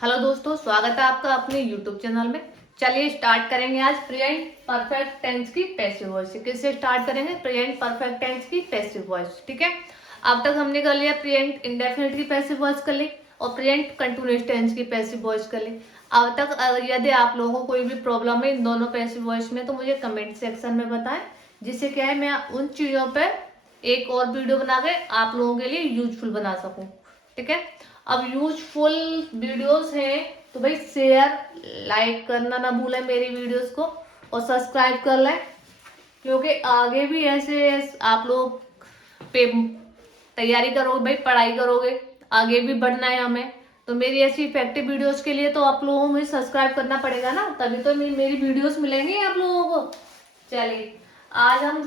Hello दोस्तों, स्वागत है आपका अपने यूट्यूब चैनल में। चलिए स्टार्ट करेंगे आज प्रेजेंट परफेक्ट टेंस की पैसिव वॉइस। किससे स्टार्ट करेंगे? प्रेजेंट परफेक्ट टेंस की पैसिव वॉइस। ठीक है, अब तक हमने कर लिया प्रेजेंट इंडेफिनिट की पैसिव वॉइस कर ली और प्रेजेंट कंटिन्यूअस टेंस की पैसिव वॉइस कर ली। अब तक यदि आप लोगों को कोई भी प्रॉब्लम है इन दोनों पैसिव वॉइस में तो मुझे कमेंट सेक्शन में बताएं, जिससे क्या है मैं उन चीजों पर एक और वीडियो बना के आप लोगों के लिए यूजफुल बना सकूं। ठीक है, अब यूजफुल वीडियोस हैं तो भाई शेयर लाइक करना ना भूलें मेरी वीडियोस को और सब्सक्राइब कर लें, क्योंकि आगे भी ऐसे आप लोग पे तैयारी करोगे, भाई पढ़ाई करोगे, आगे भी बढ़ना है हमें। तो मेरी ऐसी इफेक्टिव वीडियोस के लिए तो आप लोगों को मुझे सब्सक्राइब करना पड़ेगा ना, तभी तो मेरी वीडियोस मिलेंगी आप लोगों को। चलिए आज हम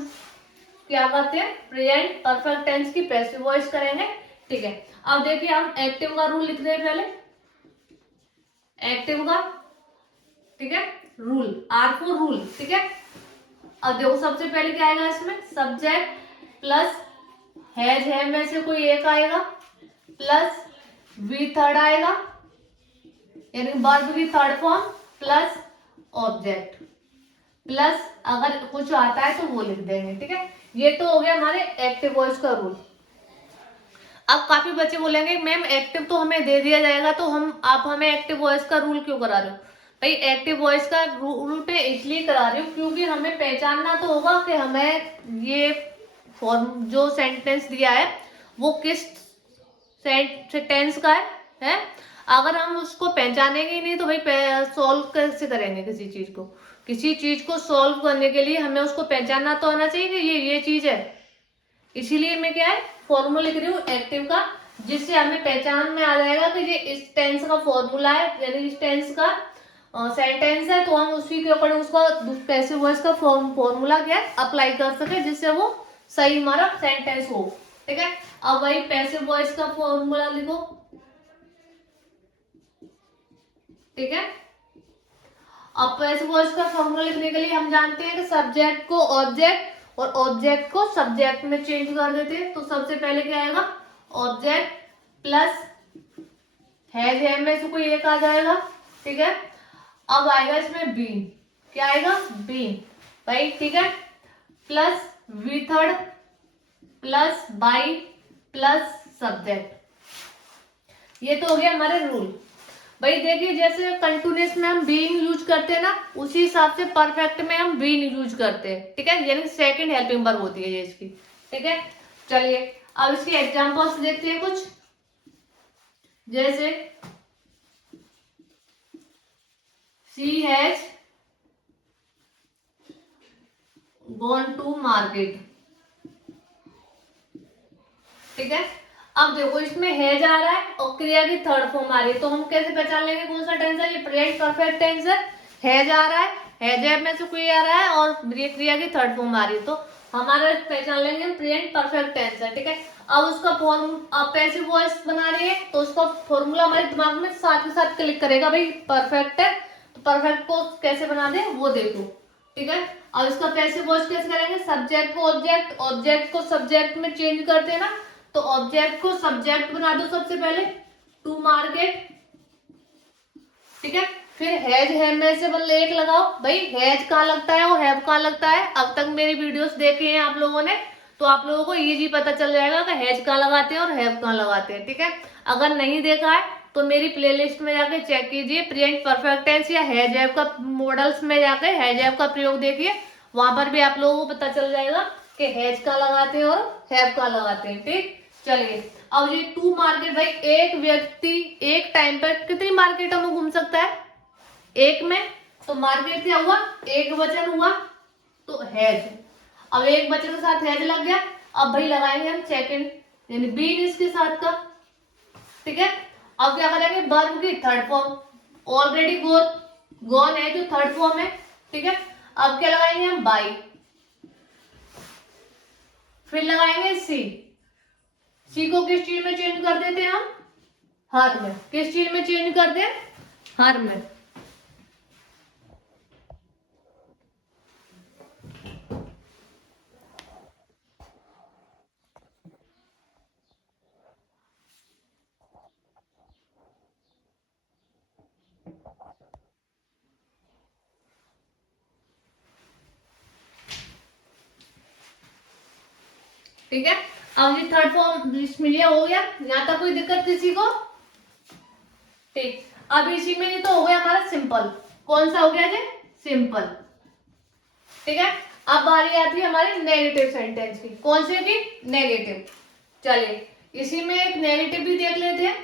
क्या करते हैं, प्रेजेंट परफेक्ट टेंस की पैसिव वॉइस करेंगे। ठीक है, अब देखिए हम एक्टिव का रूल लिख रहे हैं पहले, एक्टिव का। ठीक है, रूल आर फॉर रूल। ठीक है, अब देखो सबसे पहले क्या आएगा इसमें, सब्जेक्ट प्लस है में से कोई एक आएगा प्लस वी थर्ड आएगा, यानी वर्ब की third form plus object plus अगर कुछ आता है तो वो लिख देंगे। ठीक है, ये तो हो गया हमारे एक्टिव वॉइस का रूल। अब काफी बच्चे बोलेंगे मैम एक्टिव तो हमें दे दिया जाएगा तो आप हमें एक्टिव वॉइस का रूल क्यों करा रहे हो? भाई एक्टिव वॉइस का रूल पे इसलिए करा रही हूँ क्योंकि हमें पहचानना तो होगा कि हमें ये फॉर्म जो सेंटेंस दिया है वो किस टेंस का है? अगर हम उसको पहचानेंगे ही नहीं तो भाई सॉल्व कैसे करेंगे किसी चीज को? किसी चीज को सॉल्व करने के लिए हमें उसको पहचानना तो आना चाहिए कि ये चीज है। इसीलिए मैं क्या है फॉर्मूला लिख रही हूँ एक्टिव का, जिससे हमें पहचान में आ जाएगा कि ये इस टेंस का फॉर्मूला है, यानी इस टेंस का सेंटेंस है, तो हम उसी के अकॉर्डिंग उसका पैसिव वॉइस का फॉर्मूला क्या है अप्लाई कर सके, जिससे वो सही हमारा सेंटेंस हो। ठीक है, अब वही पैसिव वॉइस का फॉर्मूला लिखो। ठीक है, अब पैसिव वॉइस का फॉर्मूला लिखने के लिए हम जानते हैं कि सब्जेक्ट को ऑब्जेक्ट और ऑब्जेक्ट को सब्जेक्ट में चेंज कर देते हैं। तो सबसे पहले क्या आएगा, ऑब्जेक्ट प्लस है में से कोई एक आ जाएगा। ठीक है, अब आएगा इसमें बीन, क्या आएगा बीन भाई। ठीक है, plus V third plus by plus subject. ये तो हो गया हमारे रूल। भाई देखिए जैसे कंटिन्यूअस में हम बीइंग यूज करते हैं ना, उसी हिसाब से परफेक्ट में हम बीइंग यूज करते हैं। ठीक है, यानी सेकंड हेल्पिंग वर्ब होती है ये इसकी। ठीक है, चलिए अब इसकी एग्जांपल्स देखते हैं कुछ। जैसे she has gone to market. ठीक है, अब देखो इसमें हैज आ रहा है और क्रिया की थर्ड फॉर्म आ रही है, तो हम कैसे पहचान लेंगे कौन सा टेंस है? ये प्रेजेंट परफेक्ट टेंस है। हैज आ रहा है, हैज में से कोई आ रहा है और ये क्रिया की थर्ड फॉर्म आ रही है, तो हमारा पहचान लेंगे प्रेजेंट परफेक्ट टेंस है। ठीक है, अब उसका फॉर्म अब पैसिव वॉइस बना रही है तो उसका फॉर्मूला हमारे दिमाग में साथ ही साथ क्लिक करेगा, भाई परफेक्ट है तो परफेक्ट को कैसे बना दे वो देखो। ठीक है, अब इसका पैसिव वॉइस कैसे करेंगे, सब्जेक्ट को ऑब्जेक्ट, ऑब्जेक्ट को सब्जेक्ट में चेंज करते हैं ना, तो ऑब्जेक्ट को सब्जेक्ट बना दो सबसे पहले, टू मार्केट। ठीक है, फिर हैज है में से बदले एक लगाओ। भाई हैज कहाँ लगता है और हैव कहाँ लगता है? अब तक मेरी वीडियोस देखे हैं आप लोगों ने तो आप लोगों को इजी पता चल जाएगा कि हैज कहाँ लगाते हैं और हैव कहाँ लगाते हैं। ठीक है, अगर नहीं देखा है तो मेरी प्लेलिस्ट में जाके चेक कीजिए, प्रेजेंट परफेक्ट टेंस या हैज हैव का मॉडल्स में जाके हैज हैव का प्रयोग देखिए, वहां पर भी आप लोगों को पता चल जाएगा कि हैज कहाँ लगाते हैं और हैव कहाँ लगाते हैं। ठीक, चलिए अब ये टू मार्केट, भाई एक व्यक्ति एक टाइम पर कितनी मार्केटों में घूम सकता है? एक में, तो मार्केट क्या हुआ, एक वचन हुआ तो हैज। अब एक वचन के साथ हैज लग गया, अब भाई लगाएंगे हम सेकंड यानी बीन इसके साथ का। ठीक है, अब क्या करेंगे, वर्ब की थर्ड फॉर्म, ऑलरेडी गॉन है जो थर्ड फॉर्म है। ठीक है, अब क्या लगाएंगे हम, बाई, फिर लगाएंगे सी। सी को किस चीज में चेंज कर देते हैं हम, हर में। किस चीज में चेंज कर दें, हर में। ठीक है। अब ये थर्ड फॉर्म इसमें ये हो गया, यहाँ तक कोई दिक्कत किसी को? ठीक। अब इसी में ये तो हो गया हमारा सिंपल। कौन सा हो गया जी? सिंपल। ठीक है। अब बारी आती है हमारे नेगेटिव सेंटेंस की। कौन से की? नेगेटिव। चलिए इसी में एक नेगेटिव भी देख लेते हैं।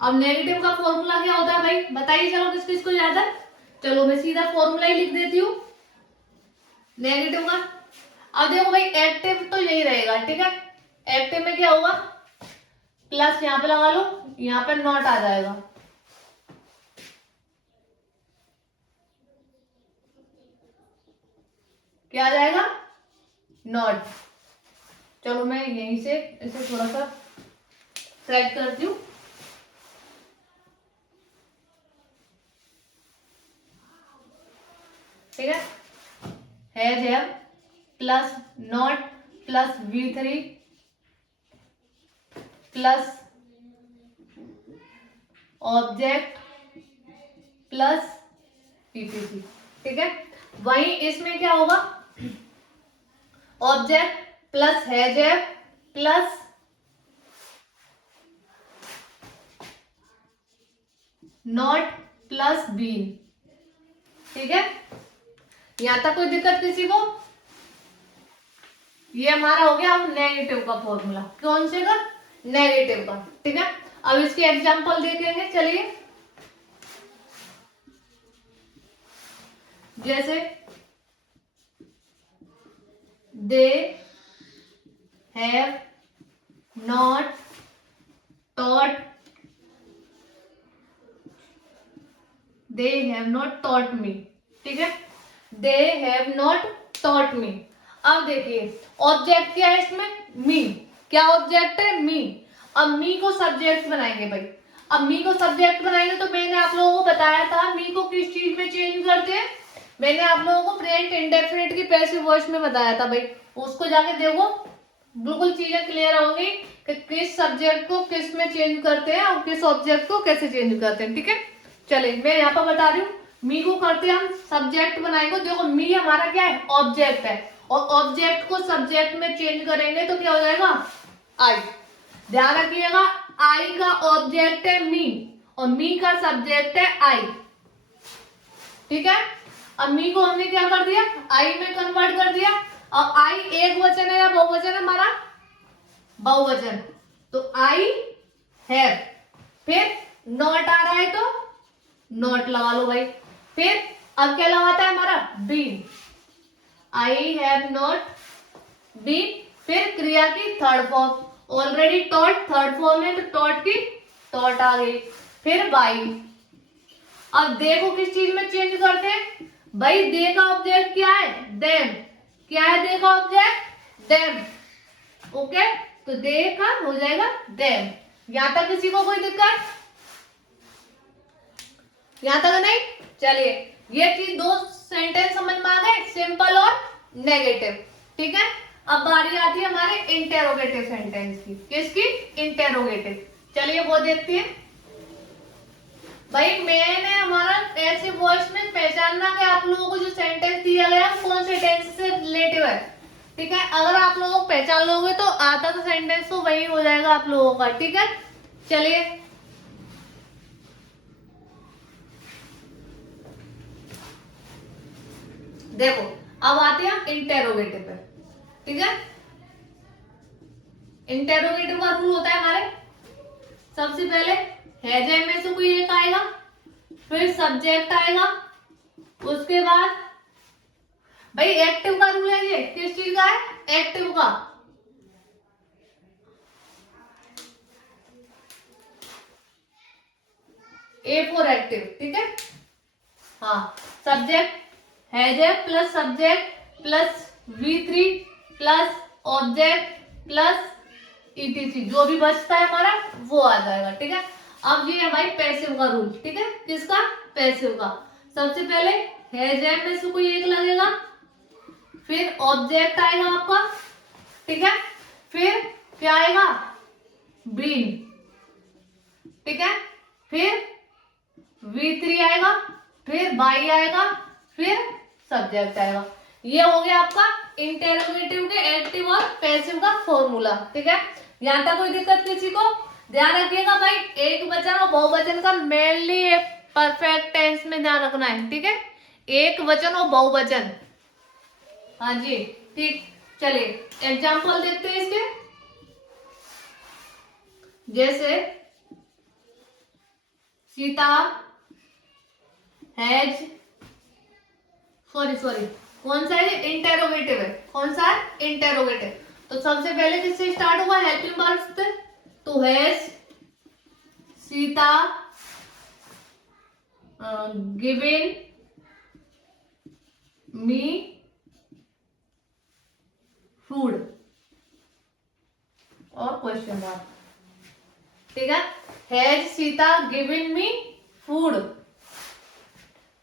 अब नेगेटिव का फॉर्मूला क्या होता है भाई, बताइए चलो, किस किस को याद है? चलो मैं सीधा फॉर्मूला ही लिख देती हूँ नेगेटिव का। अब देखो भाई, एक्टिव तो यही रहेगा, ठीक है। एक्टिव में क्या होगा? प्लस यहाँ पे लगा लो, यहाँ पे नॉट आ जाएगा। क्या आ जाएगा? नॉट। चलो मैं यहीं से इसे थोड़ा सा सेट करती हूँ। ठीक है। Have plus not plus V3 plus object plus PPC। ठीक है। वहीं इसमें क्या होगा? Object plus have plus not plus been. ठीक है। यहां तक कोई दिक्कत किसी को? ये हमारा हो गया अब नेगेटिव का फॉर्मूला। कौन से का? नेगेटिव का। ठीक है। अब इसके एग्जांपल देखेंगे, चलिए। जैसे they have not taught, they have not taught me. ठीक है। They have not taught me. अब देखिए ऑब्जेक्ट क्या है इसमें? मी। क्या ऑब्जेक्ट है? मी। अब मी को सब्जेक्ट बनाएंगे भाई। अब मी को सब्जेक्ट बनाएंगे तो मैंने आप लोगों को बताया था मी को किस चीज में चेंज करते हैं। मैंने आप लोगों को प्रेजेंट इंडेफिनिट की पैसिव वॉइस में बताया था भाई, उसको जाके देखो, बिल्कुल चीजें क्लियर होंगी कि किस सब्जेक्ट को किस में चेंज करते हैं और किस ऑब्जेक्ट को कैसे चेंज करते हैं। ठीक है। चलिए मैं यहाँ पर बता रही हूँ, मी को करते हैं हम सब्जेक्ट बनाएंगे। देखो मी हमारा क्या है? ऑब्जेक्ट है, और ऑब्जेक्ट को सब्जेक्ट में चेंज करेंगे तो क्या हो जाएगा? आई। ध्यान रखिएगा, आई का ऑब्जेक्ट है मी और मी का सब्जेक्ट है आई। ठीक है। अब मी को हमने क्या कर दिया? आई में कन्वर्ट कर दिया। अब आई एक वचन है या बहुवचन है हमारा? बहुवचन। तो आई हैव, फिर नॉट आ रहा है तो नॉट लगा लो भाई। फिर अब क्या लगाता है हमारा? Been. I have not been. फिर क्रिया की third form, already taught third form है तो टॉट की टॉट आ गई। फिर बाई। अब देखो किस चीज में चेंज करते हैं भाई? दे का ऑब्जेक्ट क्या है? देम। क्या है दे का ऑब्जेक्ट? देम। ओके, तो दे का हो जाएगा देम। यहां तक किसी को कोई दिक्कत? यहां तक नहीं? चलिए ये चीज दो सेंटेंस समझ में आ गए, सिंपल और नेगेटिव। ठीक है। अब बारी आती है हमारे इंटेरोगेटिव सेंटेंस की। किसकी? इंटेरोगेटिव। चलिए वो देखते हैं भाई। मैंने हमारा ऐसे वॉइस में पहचानना कि आप लोगों को जो सेंटेंस दिया गया है कौन से टेंस से रिलेटिव है। ठीक है। अगर आप लोग पहचान लोगे तो आधा तो सेंटेंस तो वही हो जाएगा आप लोगों का। ठीक है। चलिए देखो, अब आते हैं हम इंटेरोगेटिव पे। ठीक है। इंटेरोगेटिव का रूल होता है हमारे, सबसे पहले हैज में से कोई एक आएगा, फिर सब्जेक्ट आएगा, उसके बाद भाई एक्टिव का रूल है। ये किस चीज का है? एक्टिव का। A for active. ठीक है। हाँ, subject has plus subject plus V3 plus object plus ETC, जो भी बचता है हमारा वो आ जाएगा। ठीक है। अब ये है भाई पैसिव का रूल। ठीक है। किसका? पैसिव का। सबसे पहले हैज में से कोई एक लगेगा, फिर ऑब्जेक्ट आएगा आपका। ठीक है। फिर क्या आएगा? बीन। ठीक है। फिर V3 आएगा, फिर बाई आएगा, फिर सब्जेक्ट आएगा। ये हो गया आपका इंटेरोगेटिव के एक्टिव और पैसिव का फॉर्मूला। ठीक है, यहाँ तक कोई दिक्कत किसी को? ध्यान रखिएगा भाई, एक वचन और बहुवचन का मेनली परफेक्ट टेंस में ध्यान रखना है। ठीक है, एक वचन और बहुवचन। हाँ जी ठीक, चलिए एग्जाम्पल देखते हैं इसके। जैसे सीता हैज, सॉरी कौन सा है? इंटेरोगेटिव है। कौन सा है? इंटेरोगेटिव। तो सबसे पहले किससे स्टार्ट हुआ? हेल्पिंग वर्ब से। तो has Sita given me food और क्वेश्चन मार्क। ठीक है, has Sita given me food.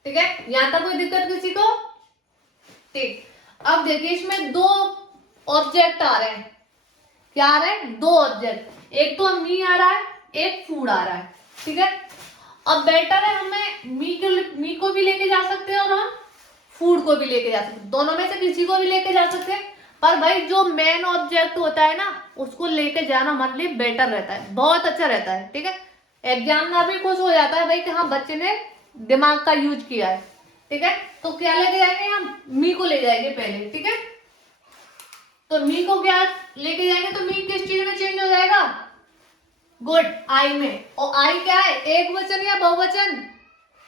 ठीक है, यहां तक कोई दिक्कत किसी को? ठीक, अब देखिए इसमें दो ऑब्जेक्ट आ रहे हैं। क्या आ रहा है? दो ऑब्जेक्ट, एक तो मी आ रहा है, एक फूड आ रहा है। ठीक है, अब बेटर है हमें मी को भी लेके जा सकते हैं और हम फूड को भी लेके जा सकते हैं, दोनों में से किसी को भी लेके जा सकते हैं। पर भाई जो मेन ऑब्जेक्ट होता है ना, उसको लेके जाना हमारे लिए बेटर रहता है, बहुत अच्छा रहता है। ठीक है, एग्जामिनर भी खुश हो जाता है भाई कि हाँ बच्चे ने दिमाग का यूज किया है। ठीक है, तो क्या लेके जाएंगे? हम मी को ले जाएंगे पहले। ठीक है, तो मी को क्या लेके जाएंगे? तो मी किस चीज में चेंज हो जाएगा? गुड, आई में। और आई क्या है? एक वचन या बहुवचन?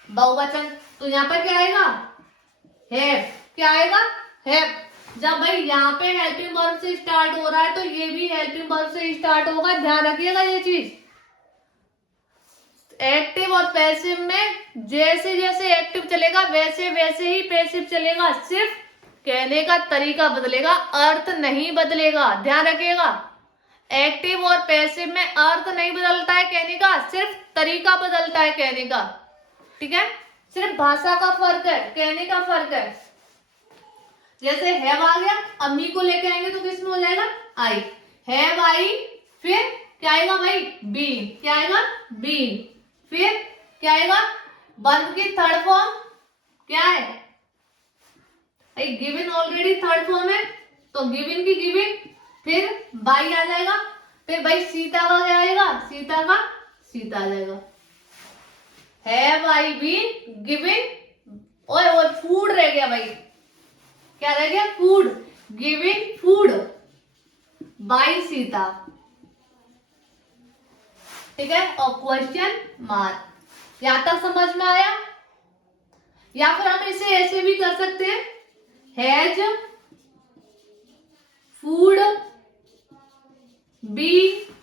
बहुवचन। तो यहाँ पर क्या आएगा? हैव। क्या आएगा? हैव। जब भाई यहाँ पे हेल्पिंग वर्ब से स्टार्ट हो रहा है तो ये भी हेल्पिंग वर्ब से स्टार्ट होगा, ध्यान रखिएगा ये चीज। एक्टिव और पैसिव में जैसे जैसे एक्टिव चलेगा वैसे वैसे ही पैसिव चलेगा, सिर्फ कहने का तरीका बदलेगा, अर्थ नहीं बदलेगा। ध्यान रखिएगा, एक्टिव और पैसिव में अर्थ नहीं बदलता है कहने का, सिर्फ तरीका बदलता है कहने का। ठीक है, सिर्फ भाषा का फर्क है, कहने का फर्क है। जैसे हैव आ गया, अब मी को लेके आएंगे तो किस में हो जाएगा? आई। हैव आई, फिर क्या आएगा भाई? बीन। क्या आएगा? बीन। फिर क्या आएगा? वर्ब की थर्ड फॉर्म क्या है? गिवन ऑलरेडी थर्ड फॉर्म है, तो गिवन की गिवन, फिर बाई आ जाएगा, फिर भाई सीता का क्या आएगा? सीता का सीता आ जाएगा। हैव आई बीन गिवन, और फूड रह गया भाई। क्या रह गया? Food. Given food by Sita. ठीक है, और क्वेश्चन मार्क। यहां तक समझ में आया? या फिर हम इसे ऐसे भी कर सकते हैं, has food been,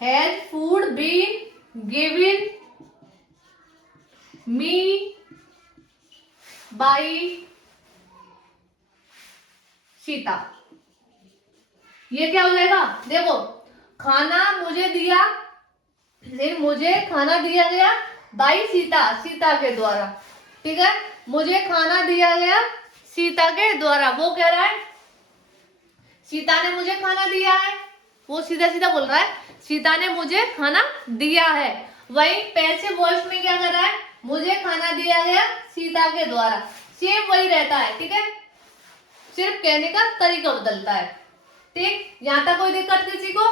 has food been given me by Sita. ये क्या हो जाएगा? देखो, खाना मुझे दिया, मुझे खाना दिया गया बाई सीता, सीता के द्वारा। ठीक है, मुझे खाना दिया गया सीता के द्वारा। वो कह रहा है सीता ने मुझे खाना दिया है, वो सीधा सीधा बोल रहा है सीता ने मुझे खाना दिया है। वही पैसिव वॉइस में क्या कर रहा है? मुझे खाना दिया गया सीता के द्वारा। सेम वही रहता है। ठीक है, सिर्फ कहने का तरीका बदलता है। ठीक, यहां तक कोई दिक्कत किसी को?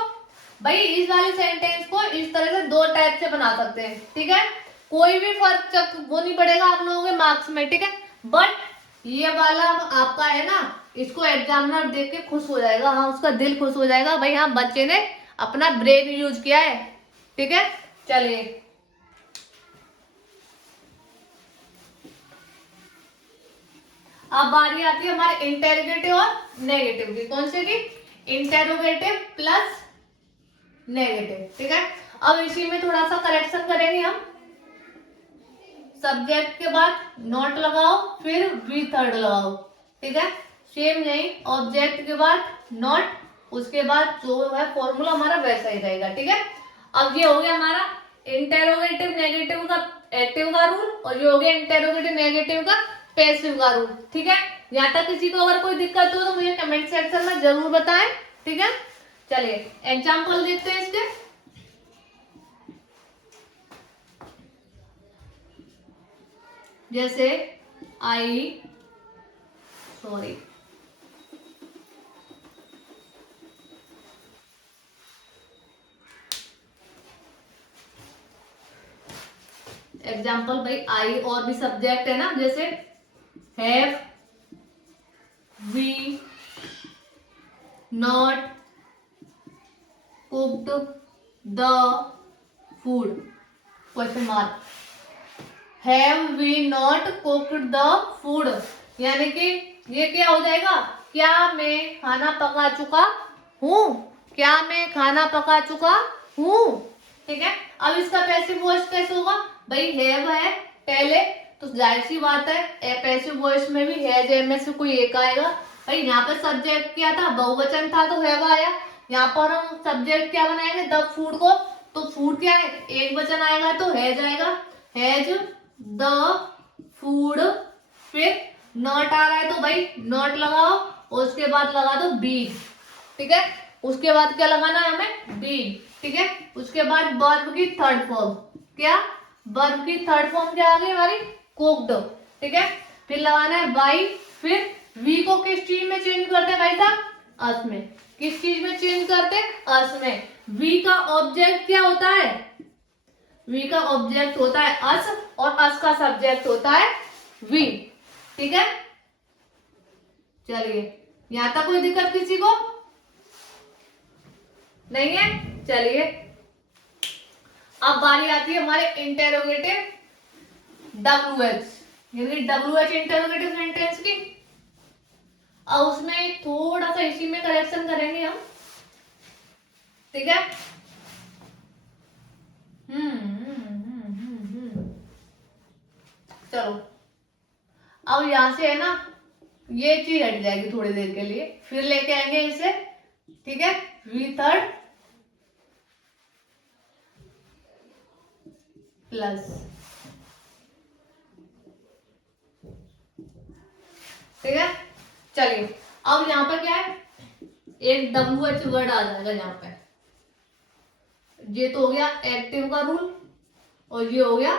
भाई इस वाले सेंटेंस को इस तरह से दो टाइप से बना सकते हैं। ठीक है, कोई भी फर्क वो नहीं पड़ेगा आप लोगों के मार्क्स में। ठीक है, बट ये वाला आपका है ना, इसको एग्जामिनर देख के खुश हो जाएगा, हाँ उसका दिल खुश हो जाएगा भाई, हाँ बच्चे ने अपना ब्रेन यूज किया है। ठीक है, चलिए अब बारी आती है हमारे इंटेरोगेटिव और नेगेटिव की। कौन से की? Interrogative plus negative. ठीक है, अब इसी में थोड़ा सा करेक्शन करेंगे हम। सब्जेक्ट के बाद नॉट लगाओ, फिर वी थर्ड लगाओ। ठीक है, सेम यही, ऑब्जेक्ट के बाद नॉट, उसके बाद जो है फॉर्मूला हमारा वैसा ही रहेगा। ठीक है, अब ये हो गया हमारा इंटेरोगेटिव नेगेटिव का एक्टिव का रूल, और ये हो गया इंटेरोगेटिव नेगेटिव का पैसिव का रूल। ठीक है, यहाँ तक किसी को अगर कोई दिक्कत हो तो मुझे कमेंट सेक्शन में जरूर बताएं। ठीक है, चलिए एग्जाम्पल देखते हैं इसके। जैसे आई सॉरी, एग्जाम्पल भाई आई और भी सब्जेक्ट है ना, जैसे have we not cooked the food, question mark. Have we not cooked the food, यानी कि ये क्या हो जाएगा, क्या मैं खाना पका चुका हूँ, क्या मैं खाना पका चुका हूँ। ठीक है, अब इसका पैसिव वॉइस कैसे होगा भाई, हैव है पहले तो जाहिर सी बात है पैसिव वॉइस में भी हैज में से कोई एक आएगा। भाई यहाँ पे सब्जेक्ट क्या था, बहुवचन था तो हैव आया। यहाँ पर हम सब्जेक्ट क्या बनाएंगे, द फूड को, तो फूड क्या है, एक वचन आएगा तो हैज आएगा, हैज द फूड। फिर नॉट आ रहा है तो भाई नॉट लगाओ और उसके बाद लगा दो बी। ठीक है, उसके बाद क्या लगाना है हमें, बी। ठीक है, उसके बाद वर्ब की थर्ड फॉर्म, क्या वर्ब की थर्ड फॉर्म क्या आ गई हमारी, कुक्ड। ठीक है, फिर लगाना है बाई। फिर वी को किस चीज में चेंज करते हैं भाई साहब, अस में। किस चीज में चेंज करते हैं, अस में। वी का ऑब्जेक्ट क्या होता है, वी का ऑब्जेक्ट होता है अस और अस का सब्जेक्ट होता है वी। ठीक है, चलिए यहां तक कोई दिक्कत किसी को नहीं है। चलिए अब बारी आती है हमारे इंटेरोगेटिव WH, यानी WH इंटेरोगेटिव सेंटेंस की। अब उसमें थोड़ा सा इसी में करेक्शन करेंगे हम। ठीक है, चलो अब यहां से है ना ये चीज हट जाएगी थोड़ी देर के लिए, फिर लेके आएंगे इसे। ठीक है, वी थर्ड प्लस। ठीक है, चलिए अब यहाँ पर क्या है, एक WH वर्ड आ जाएगा यहाँ पे। ये तो हो गया एक्टिव का रूल और ये हो गया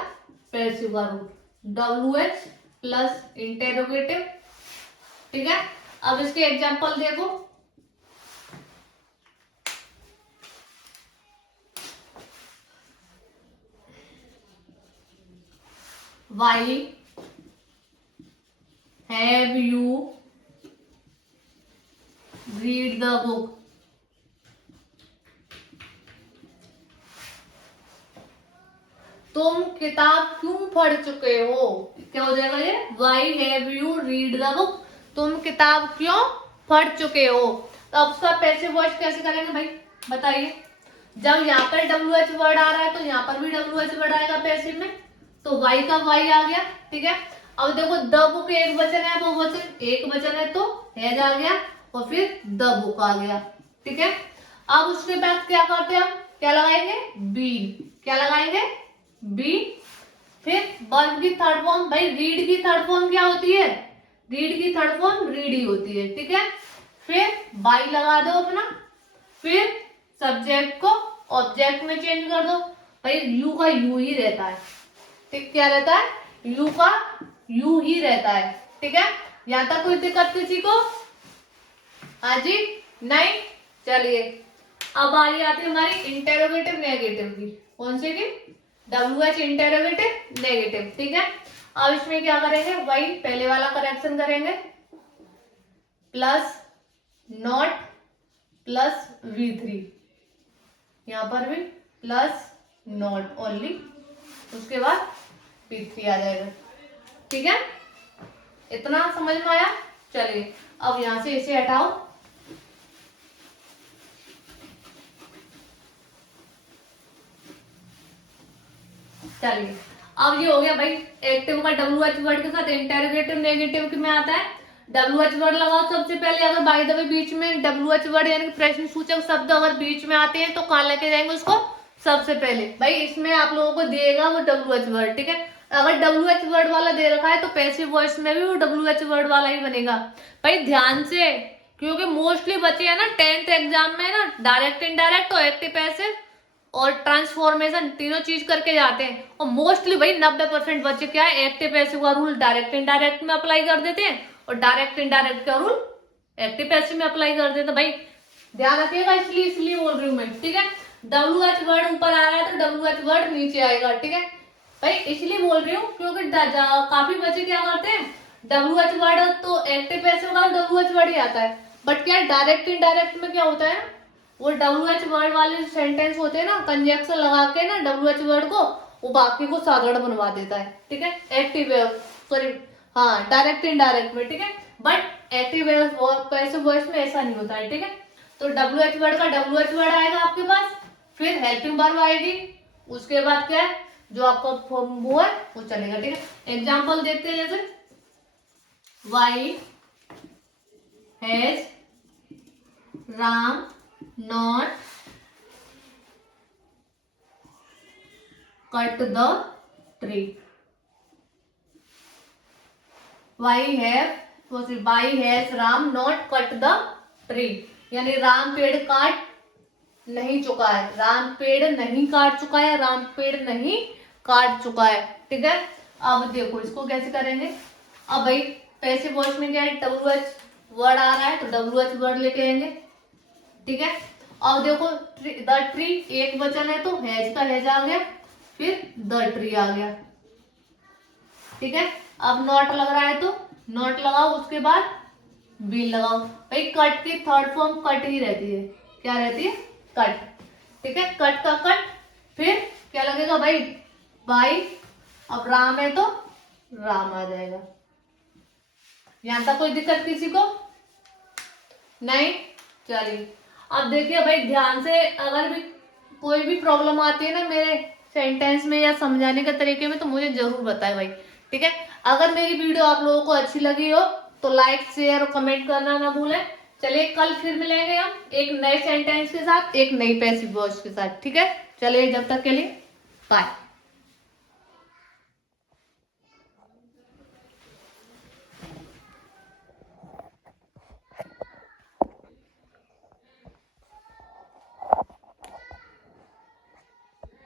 पैसिव का रूल, WH प्लस इंटेरोगेटिव। ठीक है, अब इसके एग्जांपल देखो। Why have you read the book, तुम किताब क्यों पढ़ चुके हो। क्या हो जाएगा ये, why have you read the book, तुम किताब क्यों पढ़ चुके हो। तो अब उसका पैसिव वॉइस कैसे करेंगे भाई बताइए। जब यहाँ पर WH वर्ड आ रहा है तो यहाँ पर भी WH वर्ड आएगा पैसिव में, तो वाई का वाई आ गया। ठीक है, अब देखो द बुक एक वचन है, वो वचन एक वचन है तो हैज आ गया और फिर द बुक आ गया। ठीक है, अब उसके बाद क्या करते हैं हम, क्या लगाएंगे, बी। क्या लगाएंगे, बी। फिर वर्ब की थर्ड फॉर्म, भाई रीड की थर्ड फॉर्म क्या होती है, रीड की थर्ड फॉर्म रीड ही होती है। ठीक है, फिर बाई लगा दो अपना, फिर सब्जेक्ट को ऑब्जेक्ट में चेंज कर दो। भाई यू का यू ही रहता है। ठीक, क्या रहता है, यू का यू ही रहता है। ठीक है, यहां तक कोई दिक्कत किसी को, हाँ जी नहीं। चलिए अब बारी आती है हमारी इंटेरोगेटिव नेगेटिव की। कौन से की, WH इंटेरोगेटिव नेगेटिव। ठीक है, अब इसमें क्या करेंगे, वही पहले वाला करेक्शन करेंगे, प्लस नॉट प्लस V3, यहां पर भी प्लस नॉट ओनली, उसके बाद V3 आ जाएगा। ठीक है, इतना समझ में आया। चलिए अब यहां से इसे हटाओ। चलिए अब ये हो गया भाई एक्टिव का WH वर्ड के साथ इंटेरोगेटिव नेगेटिव में आता है। WH वर्ड लगाओ सबसे पहले, अगर बाय द वे बीच में WH वर्ड यानी प्रश्न सूचक शब्द अगर बीच में आते हैं तो कहाँ लेके जाएंगे उसको, सबसे पहले। भाई इसमें आप लोगों को देगा वो WH वर्ड। ठीक है, अगर WH वर्ड वाला दे रखा है तो पैसिव वॉइस में भी वो WH वर्ड वाला ही बनेगा। भाई ध्यान से, क्योंकि मोस्टली बच्चे है ना 10th एग्जाम में ना डायरेक्ट इनडायरेक्ट और एक्टिव पैसिव और ट्रांसफॉर्मेशन तीनों चीज करके जाते हैं, और मोस्टली भाई 90% बच्चे क्या है एक्टिव पैसिव का रूल डायरेक्ट इनडायरेक्ट में अप्लाई कर देते हैं और डायरेक्ट इनडायरेक्ट का रूल एक्टिव पैसिव में अप्लाई कर देते भाई, ध्यान रखिएगा। इसलिए बोल रही हूँ मैं, ठीक है। WH वर्ड ऊपर आ रहा है तो WH वर्ड नीचे आएगा, ठीक है भाई। इसलिए बोल रही हूँ क्योंकि काफी बच्चे क्या करते हैं, WH वर्ड तो एक्टिव पैसिव का WH वर्ड ही आता है, बट क्या डायरेक्ट इनडायरेक्ट में क्या होता है, वो WH वर्ड वाले सेंटेंस होते हैं ना, कंजक्शन लगा के ना WH वर्ड को, वो बाकी को साधारण बनवा देता है, ठीक है। एक्टिव सॉरी हाँ डायरेक्ट इनडायरेक्ट में, ठीक है। बट एक्टिव पैसिव वॉइस में ऐसा नहीं होता है, ठीक है। तो WH वर्ड का WH वर्ड आएगा आपके पास, फिर हेल्पिंग वर्ब आएगी, उसके बाद क्या है जो आपका फॉर्म वो है वो चलेगा, ठीक है। एग्जाम्पल देखते हैं, जैसे why has Ram not cut the tree. Why has Ram not cut the tree, यानी राम पेड़ काट नहीं चुका है, राम पेड़ नहीं काट चुका है, राम पेड़ नहीं काट चुका है, ठीक है। अब देखो इसको कैसे करेंगे। अब भाई पैसिव वॉइस में क्या है, WH वर्ड आ रहा है तो WH वर्ड लेके आएंगे, ठीक है। अब देखो द ट्री एक वचन है तो हैज का हैज आ गया, फिर द ट्री आ गया, ठीक है। अब नॉट लग रहा है तो नॉट लगाओ, उसके बाद बी लगाओ। भाई कट की थर्ड फॉर्म कट ही रहती है, क्या रहती है, कट, ठीक है। कट का कट, फिर क्या लगेगा भाई, बाई। अब राम है तो राम आ जाएगा। यहां तक कोई दिक्कत किसी को नहीं? चलिए अब देखिए भाई ध्यान से, अगर भी कोई भी प्रॉब्लम आती है ना मेरे सेंटेंस में या समझाने के तरीके में तो मुझे जरूर बताएं भाई, ठीक है। अगर मेरी वीडियो आप लोगों को अच्छी लगी हो तो लाइक शेयर और कमेंट करना ना भूलें। चलिए कल फिर मिलेंगे हम एक नए सेंटेंस के साथ, एक नई पैसिव वॉइस के साथ, ठीक है। चलिए जब तक के लिए बाय।